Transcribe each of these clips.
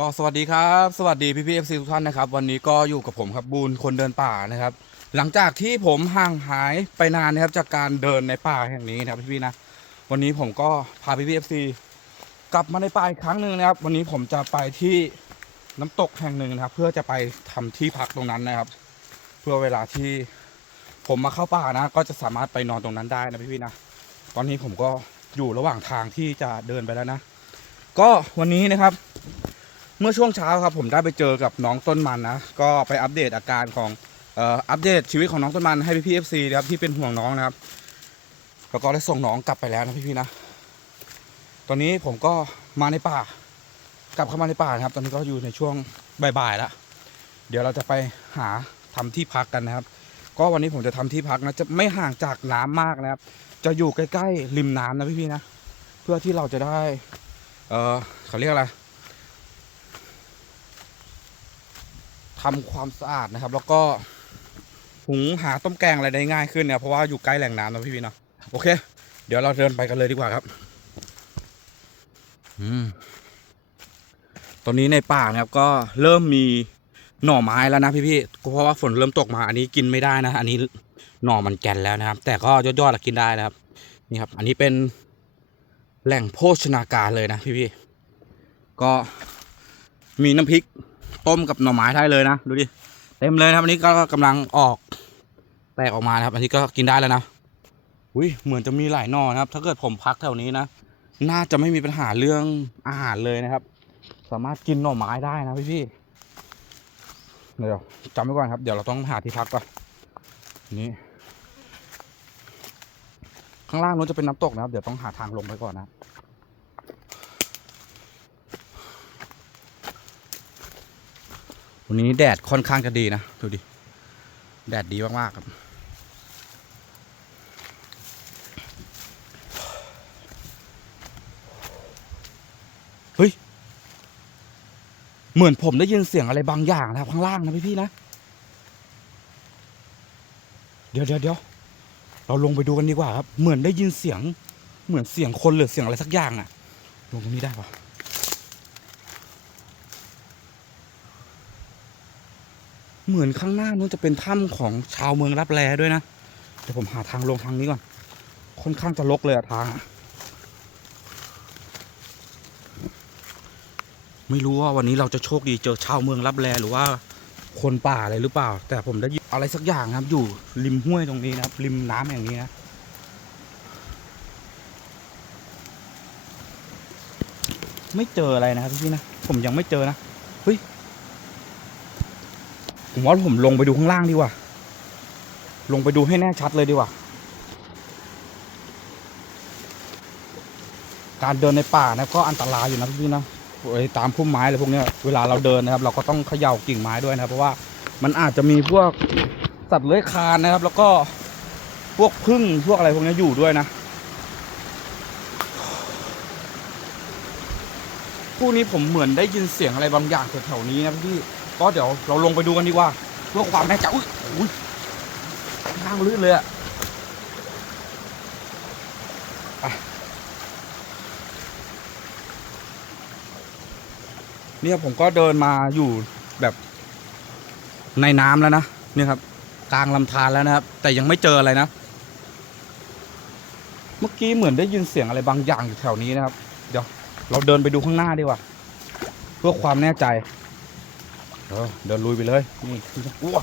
ก็สวัสดีครับ สวัสดีพี่พีเอฟซีทุกท่านนะครับ วันนี้ก็อยู่กับผมครับบูนคนเดินป่านะครับ หลังจากที่ผมห่างหายไปนานนะครับจากการเดินในป่าแห่งนี้นะครับพี่ๆนะวันนี้ผมก็พาพี่พีเอฟซีกลับมาในป่าอีกครั้งหนึ่งนะครับ วันนี้ผมจะไปที่น้ำตกแห่งหนึ่งนะครับ เพื่อจะไปทำที่พักตรงนั้นนะครับ เพื่อเวลาที่ผมมาเข้าป่านะ ก็จะสามารถไปนอนตรงนั้นได้นะพี่ๆนะตอนนี้ผมก็อยู่ระหว่างทางที่จะเดินไปแล้วนะ ก็วันนี้นะครับ เมื่อช่วงเช้าครับผมได้ไปเจอกับน้องต้นมันนะก็ไปอัปเดตอาการของเอ่ออัปเดตชีวิตของน้องต้นมันให้พี่พีเอฟซีนะครับที่เป็นห่วงน้องนะครับแล้วก็ได้ส่งน้องกลับไปแล้วนะพี่ๆนะตอนนี้ผมก็มาในป่า กลับเข้ามาในป่านะครับ ตอนนี้ก็อยู่ในช่วงบ่ายๆแล้วเดี๋ยวเราจะไปหาทำที่พักกันนะครับ ก็วันนี้ผมจะทำที่พักนะจะไม่ห่างจากน้ำมากนะครับ จะอยู่ใกล้ๆริมน้ำนะพี่ๆนะเพื่อที่เราจะได้เออเขาเรียกอะไร ทำความสะอาดนะครับ แล้วก็หุงหาต้มแกงอะไรได้ง่ายขึ้นเนี่ยเพราะว่าอยู่ใกล้แหล่งน้ำนะพี่พี่ๆเนาะโอเค เดี๋ยวเราเดินไปกันเลยดีกว่าครับ อืมตอนนี้ในป่านะครับก็เริ่มมีหน่อไม้แล้วนะพี่พี่เพราะว่าฝนเริ่มตกมา อันนี้กินไม่ได้นะ อันนี้หน่อมันแก่นแล้วนะครับ แต่ก็ยอดๆอะกินได้นะครับ นี่ครับ อันนี้เป็นแหล่งโภชนาการเลยนะพี่พี่ๆก็มีน้ำพริก ต้มกับหน่อไม้ได้เลยนะ ดูดิ เต็มเลยนะครับอันนี้ก็กำลังออกแตกออกมานะครับ อันนี้ก็กินได้แล้วนะอุ้ยเหมือนจะมีหลายหน่อนะครับ ถ้าเกิดผมพักแถวนี้นะ น่าจะไม่มีปัญหาเรื่องอาหารเลยนะครับ สามารถกินหน่อไม้ได้นะพี่พี่ๆเดี๋ยวจำไว้ก่อนครับ เดี๋ยวเราต้องหาที่พักก่อนนี่ข้างล่างนู้นจะเป็นน้ำตกนะครับ เดี๋ยวต้องหาทางลงไปก่อนนะ วันนี้แดดค่อนข้างจะดีนะ ดูดิ แดดดีมากๆครับ เฮ้ย เหมือนผมได้ยินเสียงอะไรบางอย่างนะครับ ข้างล่างนะพี่ๆนะ เดี๋ยวเดี๋ยวเดี๋ยวเราลงไปดูกันดีกว่าครับ เหมือนได้ยินเสียง เหมือนเสียงคนหรือเสียงอะไรสักอย่างอะลงตรงนี้ได้ปะ เหมือนข้างหน้านู้นจะเป็นถ้ำของชาวเมืองรับแลด้วยนะ เดี๋ยวผมหาทางลงทางนี้ก่อน ค่อนข้างจะลกเลยอะทาง ไม่รู้ว่าวันนี้เราจะโชคดีเจอชาวเมืองรับแลหรือว่าคนป่าอะไรหรือเปล่า แต่ผมได้ยอะไรสักอย่างครับ อยู่ริมห้วยตรงนี้นะครับ ริมน้ำอย่างนี้นะไม่เจออะไรนะครับพี่นะผมยังไม่เจอนะเฮ้ย ผมว่าผมลงไปดูข้างล่างดีกว่า ลงไปดูให้แน่ชัดเลยดีกว่า การเดินในป่านะก็อันตรายอยู่นะพี่นะตามพุ่มไม้อะไรพวกนี้เวลาเราเดินนะครับ เราก็ต้องเขย่ากิ่งไม้ด้วยนะครับเพราะว่ามันอาจจะมีพวกสัตว์เลื้อยคลานนะครับ แล้วก็พวกพึ่งพวกอะไรพวกนี้อยู่ด้วยนะพวกนี้ผมเหมือนได้ยินเสียงอะไรบางอย่างแถวๆนี้นะพี่ ก็เดี๋ยวเราลงไปดูกันดีกว่าเพื่อความแน่ใจอุ้ยอุ้ยทางลื่นเลยอะเนี่ยผมก็เดินมาอยู่แบบในน้ำแล้วนะเนี่ยครับ กลางลำธารแล้วนะครับ แต่ยังไม่เจออะไรนะ เมื่อกี้เหมือนได้ยินเสียงอะไรบางอย่างอยู่แถวนี้นะครับ เดี๋ยวเราเดินไปดูข้างหน้าดีกว่า เพื่อความแน่ใจ เออเดินลุยไปเลย นี่ที่จะกลัว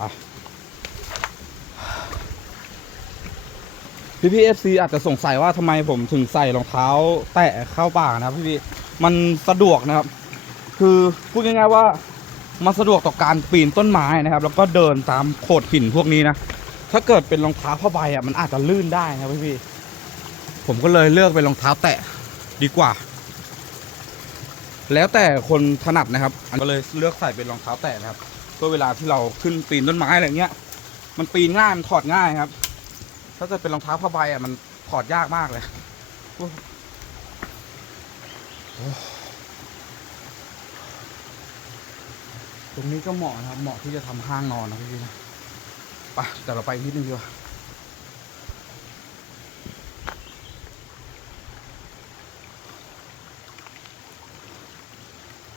อะพี่พี่เอฟซีอาจจะสงสัยว่าทำไมผมถึงใส่รองเท้า แตะเข้าป่านะครับพี่พี่มันสะดวกนะครับ คือพูดง่ายๆว่ามันสะดวกต่อการปีนต้นไม้นะครับ แล้วก็เดินตามโขดหินพวกนี้นะ ถ้าเกิดเป็นรองเท้าผ้าใบอะมันอาจจะลื่นได้นะครับพี่พี่ผมก็เลยเลือกเป็นรองเท้าแตะดีกว่า แล้วแต่คนถนัดนะครับอันก็เลยเลือกใส่เป็นรองเท้าแตะนะครับเพื่อเวลาที่เราขึ้นปีนต้นไม้อะไรเงี้ย มันปีนง่ายมันถอดง่ายครับ ถ้าเกิดเป็นรองเท้าผ้าใบอะมันถอดยากมากเลยตรงนี้ก็เหมาะนะครับ เหมาะที่จะทำห้างนอนนะพี่นะไปแต่เราไปนิดนึงดีกว่า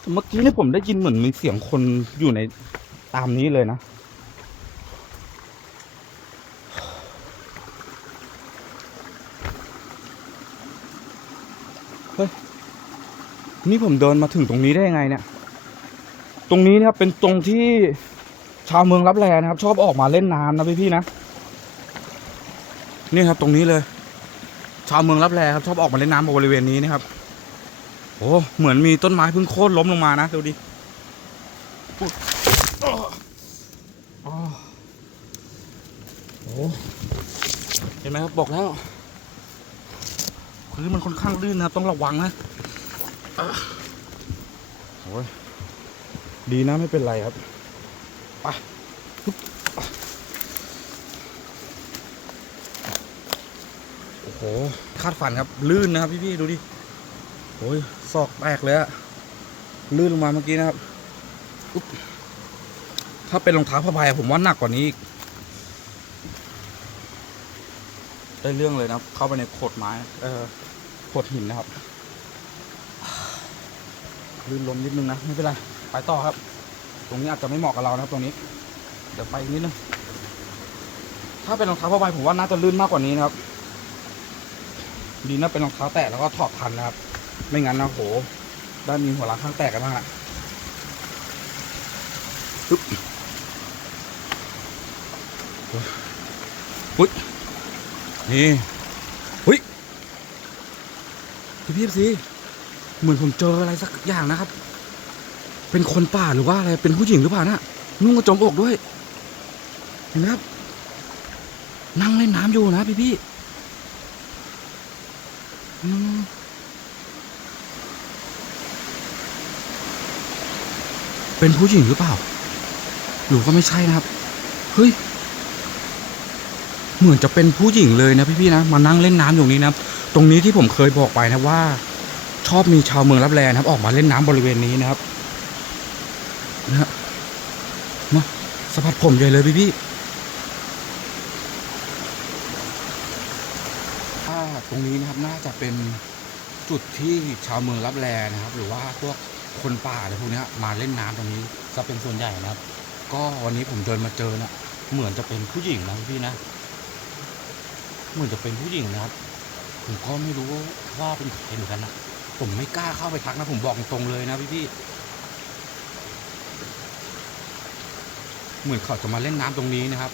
แต่เมื่อกี้นี่ผมได้ยินเหมือนมีเสียงคนอยู่ในตามนี้เลยนะ เฮ้ย นี่ผมเดินมาถึงตรงนี้ได้ยังไงเนี่ย ตรงนี้นะครับเป็นตรงที่ชาวเมืองรับแลนะครับ ชอบออกมาเล่นน้ำนะพี่พี่นะ นี่ครับตรงนี้เลย ชาวเมืองรับแลครับชอบออกมาเล่นน้ำบริเวณนี้นะครับ โอ้เหมือนมีต้นไม้เพิ่งโค่นล้มลงมานะดูดิโอ้เห็นไหมครับบอกแล้วพื้นมันค่อนข้างลื่นนะครับต้องระวังนะโอ้ยดีนะไม่เป็นไรครับไปปึ๊บโอ้โหคาดฝันครับลื่นนะครับพี่ๆดูดิ โอ้ยซอกแตกเลยอะลื่นลงมาเมื่อกี้นะครับ ถ้าเป็นรองเท้าผ้าใบผมว่าหนักกว่านี้อีกได้เรื่องเลยนะเข้าไปในโขดไม้ เออโขดหินนะครับ ลื่นลมนิดนึงนะ ไม่เป็นไร ไปต่อครับ ตรงนี้อาจจะไม่เหมาะกับเรานะครับ ตรงนี้ เดี๋ยวไปนิดนึง ถ้าเป็นรองเท้าผ้าใบผมว่าน่าจะลื่นมากกว่านี้นะครับ ดีนะเป็นรองเท้าแตะแล้วก็ถอดทันนะครับ ไม่งั้นนะโหด้านมีหัวล้างข้างแตกกันบ้างอะปึ๊บอุ้ยนี่อุ้ยพี่พี่สิเหมือนผมเจออะไรสักอย่างนะครับ เป็นคนป่าหรือว่าอะไร เป็นผู้หญิงหรือเปล่านะนุ่งกระโจมอกด้วย เห็นไหมครับ นั่งเล่นน้ำอยู่นะพี่พี่อืม เป็นผู้หญิงหรือเปล่า หรือว่าไม่ใช่นะครับ เฮ้ย เหมือนจะเป็นผู้หญิงเลยนะพี่ๆนะ มานั่งเล่นน้ำอยู่นี้นะตรงนี้ที่ผมเคยบอกไปนะว่า ชอบมีชาวเมืองรับแลนะครับ ออกมาเล่นน้ำบริเวณนี้นะครับนะฮะมาสะพัดผมใหญ่เลยพี่ๆอ่ตรงนี้นะครับน่าจะเป็นจุดที่ชาวเมืองรับแลนะครับ หรือว่าพวก คนป่าอะไรพวกนี้มาเล่นน้ำตรงนี้จะเป็นส่วนใหญ่นะครับ ก็วันนี้ผมเดินมาเจอนะเหมือนจะเป็นผู้หญิงนะพี่นะ เหมือนจะเป็นผู้หญิงนะครับ ผมก็ไม่รู้ว่าเป็นใครเหมือนกันนะผมไม่กล้าเข้าไปทักนะ ผมบอกตรงๆเลยนะพี่พี่ๆเหมือนเขาจะมาเล่นน้ำตรงนี้นะครับ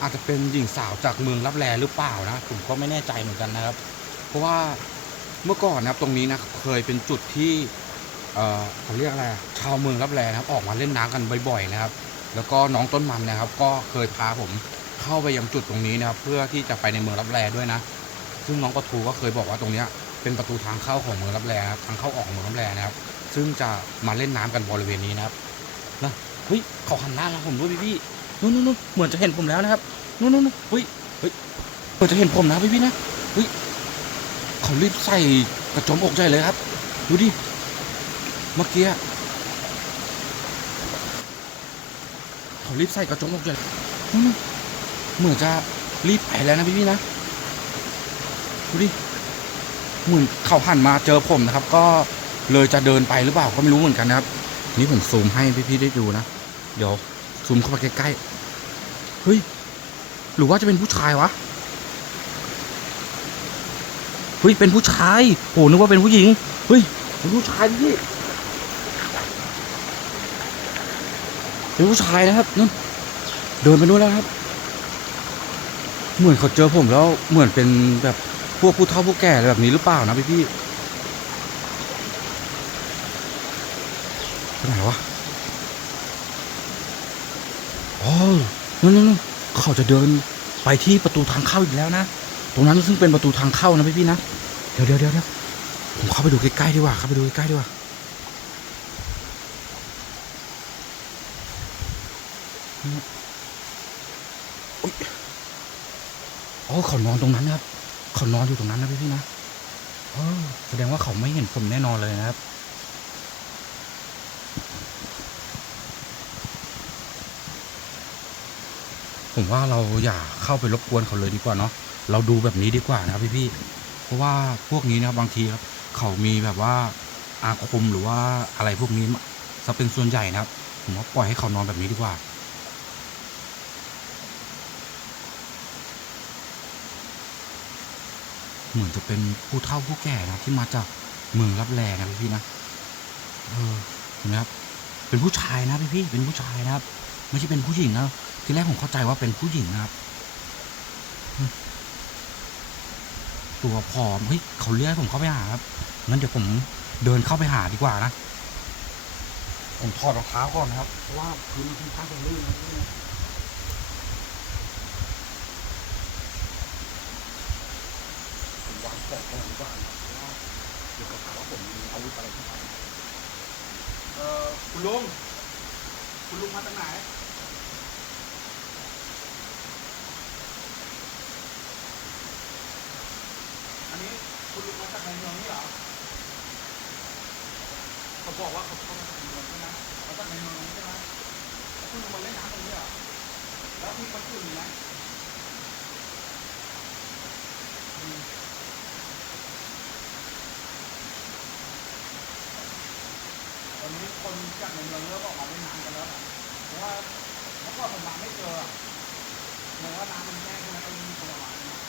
อาจจะเป็นหญิงสาวจากเมืองรับแลหรือเปล่านะผมก็ไม่แน่ใจเหมือนกันนะครับ เพราะว่าเมื่อก่อนนะครับตรงนี้นะเคยเป็นจุดที่ เอ่อเขาเรียกอะไรชาวเมืองรับแลนะครับออกมาเล่นน้ำกันบ่อยๆนะครับ แล้วก็น้องต้นมันนะครับ ก็เคยพาผมเข้าไปยังจุดตรงนี้นะครับ เพื่อที่จะไปในเมืองรับแลด้วยนะ ซึ่งน้องปะทูก็เคยบอกว่าตรงเนี้ยเป็นประตูทางเข้าของเมืองรับแลครับทางเข้าออกเมืองรับแลนะครับ ซึ่งจะมาเล่นน้ำกันบริเวณนี้นะครับนะเฮ้ยเขาหันหน้ามาผมด้วยพี่ๆนู่นนู่นนู่นเหมือนจะเห็นผมแล้วนะครับนู่นนู่นเฮ้ยเฮ้ยเหมือนจะเห็นผมนะพี่ๆนะเฮ้ยเขารีบใส่กระจมอกใจเลยครับ ดูดิ เมื่อกี้เขารีบใส่กระจกออกเลยเหมือนจะรีบไปแล้วนะพี่พี่นะดูดิเหมือนเขาหันมาเจอผมนะครับ ก็เลยจะเดินไปหรือเปล่าก็ไม่รู้เหมือนกันนะครับ นี่ผมซูมให้พี่พี่ได้ดูนะ เดี๋ยวซูมเข้าไปใกล้ๆเฮ้ยหรือว่าจะเป็นผู้ชายวะเฮ้ยเป็นผู้ชายโอ้นึกว่าเป็นผู้หญิงเฮ้ยเป็นผู้ชายพี่ เป็นผู้ชายนะครับนั่นเดินไปนู่นแล้วครับ เหมือนเขาเจอผมแล้วเหมือนเป็นแบบพวกผู้เฒ่าผู้แก่อะไรแบบนี้หรือเปล่านะพี่พี่ไปไหนวะอ๋อนั่นนั่นนั่นเขาจะเดินไปที่ประตูทางเข้าอีกแล้วนะ ตรงนั้นซึ่งเป็นประตูทางเข้านะพี่พี่นะ เดี๋ยวเดี๋ยวเดี๋ยวเดี๋ยวผมเข้าไปดูใกล้ๆดีกว่าเข้าไปดูใกล้ๆดีกว่า อ๋อเขานอนตรงนั้นครับ เขานอนอยู่ตรงนั้นนะพี่พี่นะออแสดงว่าเขาไม่เห็นผมแน่นอนเลยนะครับ ผมว่าเราอย่าเข้าไปรบกวนเขาเลยดีกว่าเนาะ เราดูแบบนี้ดีกว่านะครับพี่พี่เพราะว่าพวกนี้นะครับบางทีครับ เขามีแบบว่าอาคมหรือว่าอะไรพวกนี้ซะเป็นส่วนใหญ่นะครับ ผมว่าปล่อยให้เขานอนแบบนี้ดีกว่า เหมือนจะเป็นผู้เฒ่าผู้แก่นะที่มาจากเมืองรับแลนะพี่พี่นะเออเห็นไหมครับ เป็นผู้ชายนะพี่พี่เป็นผู้ชายนะครับ ไม่ใช่เป็นผู้หญิงนะทีแรกผมเข้าใจว่าเป็นผู้หญิงนะครับ ตัวผอมเฮ้ยเขาเรียกผมเข้าไปหาครับงั้นเดี๋ยวผมเดินเข้าไปหาดีกว่านะผมถอดรองเท้าก่อนนะครับ เพราะว่าพื้นมันค่อนข้างจะลื่นนะ พี่นะผมวางของก่อนดีกว่าเพราะว่าเดี๋ยวเขาถามว่าผมมีอาวุธอะไรที่ไหนเอ่อคุณลุงคุณลุงมาจากไหนอันนี้คุณลุงมาจากในเมืองนี่เหรอเขาบอกว่าเขาเข้ามาจากในเมืองใช่ไหมมาจากในเมืองใช่ไหมแล้วคุณลุงมาเล่นน้ำตรงนี้เหรอแล้วมีคนอื่นอีกไหมอืมตอ นี้คนจากในเมืองเริ่มออกมาเล่นน้ำกันแล้วอะเพราะว่าเมื่อก่อนผมมาไม่เจออะเหมือนว่าน้ำมันแห้งใช่ไหมก็มีคนออกมาเนี่ย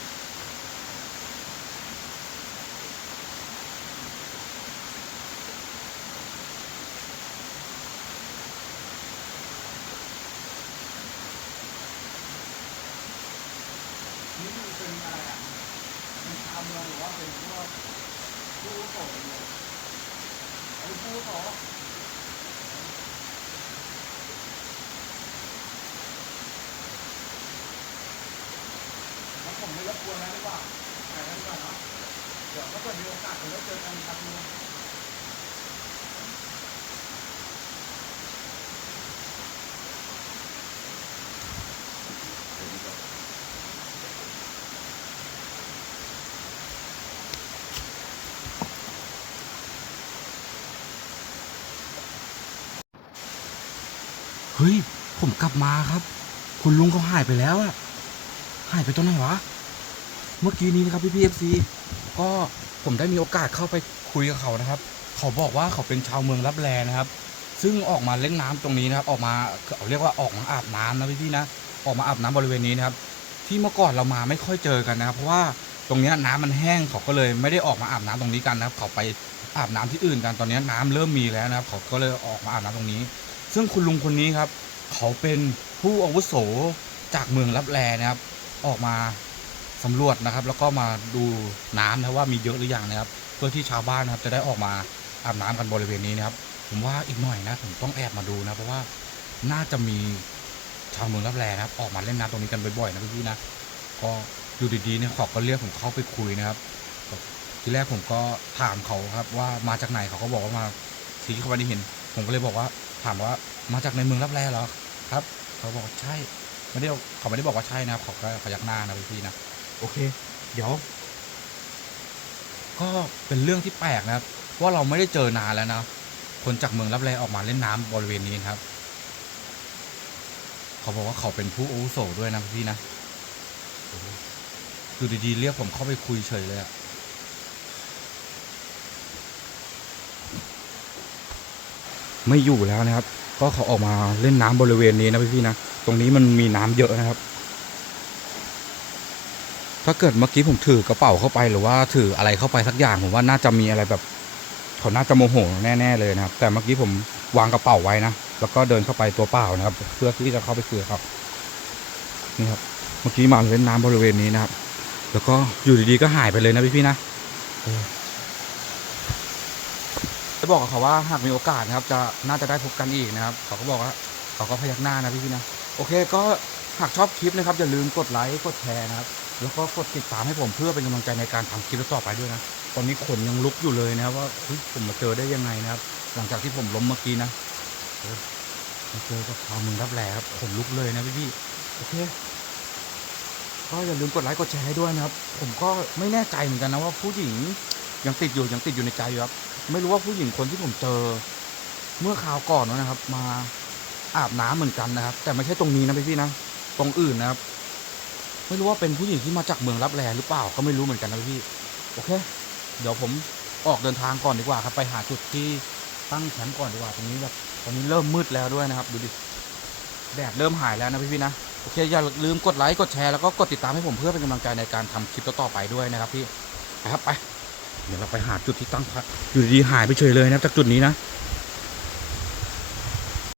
นี่มันเป็นอะไรอะ เป็นชาวเมืองหรือว่าเป็นพวกผู้อาวุโสเนี่ยอันนี้ผู้อาวุโส งั้นผมไม่รบกวนแล้วดีกว่าไปแล้วดีกว่าเนาะเดี๋ยวถ้าเกิดมีโอกาสผมได้เจอกันครับลุงเฮ้ย ผมกลับมาครับ คุณลุงเขาหายไปแล้วอะหายไปตรงไหนวะ เมื่อกี้นี้นะครับพี่พีเอฟซีก็ผมได้มีโอกาสเข้าไปคุยกับเขานะครับ เขาบอกว่าเขาเป็นชาวเมืองรับแลนะครับ ซึ่งออกมาเล่นน้ำตรงนี้นะครับ ออกมาเขาเรียกว่าออกมาอาบน้ำนะพี่พี่ๆนะออกมาอาบน้ำบริเวณนี้นะครับ ที่เมื่อก่อนเรามาไม่ค่อยเจอกันนะครับ เพราะว่าตรงนี้น้ำมันแห้งเขาก็เลยไม่ได้ออกมาอาบน้ำตรงนี้กันนะครับ เขาไปอาบน้ำที่อื่นกันตอนนี้น้ำเริ่มมีแล้วนะครับ เขาก็เลยออกมาอาบน้ำตรงนี้ ซึ่งคุณลุงคนนี้ครับ เขาเป็นผู้อาวุโสจากเมืองรับแลนะครับ ออกมา สำรวจนะครับ แล้วก็มาดูน้ำนะว่ามีเยอะหรือยังนะครับ เพื่อที่ชาวบ้านนะครับจะได้ออกมาอาบน้ำกันบริเวณนี้นะครับ ผมว่าอีกหน่อยนะผมต้องแอบมาดูนะเพราะว่าน่าจะมีชาวเมืองรับแลนะครับ ออกมาเล่นน้ำตรงนี้กันบ่อยๆนะพี่ๆนะก็อยู่ดีๆเนี่ยขาก็เรียกผมเข้าไปคุยนะครับทีแรกผมก็ถามเขาครับว่ามาจากไหนเขาก็บอกว่ามาที่เขาไม่ได้เห็น ผมก็เลยบอกว่าถามว่ามาจากในเมืองรับแลเหรอครับ เขาบอกใช่ไม่ได้เขาไม่ได้บอกว่าใช่นะครับเขาก็พยักหน้านะพี่ๆนะ โอเค เดี๋ยว ก็เป็นเรื่องที่แปลกนะครับว่าเราไม่ได้เจอนานแล้วนะคนจากเมืองรับแลออกมาเล่นน้ำบริเวณนี้ครับ เขาบอกว่าเขาเป็นผู้อาวุโสด้วยนะพี่นะโอ้โหอยู่ดีๆเรียกผมเข้าไปคุยเฉยเลยอะไม่อยู่แล้วนะครับ ก็เขาออกมาเล่นน้ำบริเวณนี้นะพี่ๆนะ ตรงนี้มันมีน้ำเยอะนะครับ ถ้าเกิดเมื่อกี้ผมถือกระเป๋าเข้าไปหรือว่าถืออะไรเข้าไปสักอย่างผมว่าน่าจะมีอะไรแบบเขาน่าจะโมโหแน่ ๆเลยนะครับ แต่เมื่อกี้ผมวางกระเป๋าไว้นะแล้วก็เดินเข้าไปตัวเปล่านะครับ เพื่อที่จะเข้าไปคุยกับเขานี่ครับ เมื่อกี้มาเล่นน้ำบริเวณนี้นะครับ แล้วก็อยู่ดีๆก็หายไปเลยนะพี่ๆนะจะบอกกับเขาว่าหากมีโอกาสนะครับ จะน่าจะได้พบกันอีกนะครับ เขาก็บอกว่าเขาก็พยักหน้านะพี่ๆนะโอเค ก็หากชอบคลิปนะครับอย่าลืมกดไลค์กดแชร์นะครับ แล้วก็กดติดตามให้ผมเพื่อเป็นกำลังใจในการทำคลิปต่อไปด้วยนะตอนนี้ขนยังลุกอยู่เลยนะครับว่าเฮ้ยผมมาเจอได้ยังไงนะครับ หลังจากที่ผมล้มเมื่อกี้นะโอ้ยมาเจอกับชาวมืองรับแลครับขนลุกเลยนะพี่พี่โอเค ก็อย่าลืมกดไลค์กดแชร์ให้ด้วยนะครับ ผมก็ไม่แน่ใจเหมือนกันนะว่าผู้หญิงยังติดอยู่ยังติดอยู่ในใจอยู่ครับ ไม่รู้ว่าผู้หญิงคนที่ผมเจอ เมื่อคราวก่อนนะครับ มาอาบน้ำเหมือนกันนะครับ แต่ไม่ใช่ตรงนี้นะพี่พี่นะ ตรงอื่นนะครับ ไม่รู้ว่าเป็นผู้หญิงที่มาจากเมืองรับแลหรือเปล่าก็ไม่รู้เหมือนกันนะพี่โอเค เดี๋ยวผมออกเดินทางก่อนดีกว่าครับ ไปหาจุดที่ตั้งแคมป์ก่อนดีกว่าตรงนี้แบบตอนนี้เริ่มมืดแล้วด้วยนะครับ ดูดิแดดเริ่มหายแล้วนะพี่ๆนะโอเคอย่าลืมกดไลค์กดแชร์แล้วก็กดติดตามให้ผมเพื่อเป็นกำลังใจในการทำคลิปต่อๆไปด้วยนะครับพี่นะครับไป เดี๋ยวเราไปหาจุดที่ตั้งพักอยู่ดีๆหายไปเฉยเลยนะครับจากจุดนี้นะ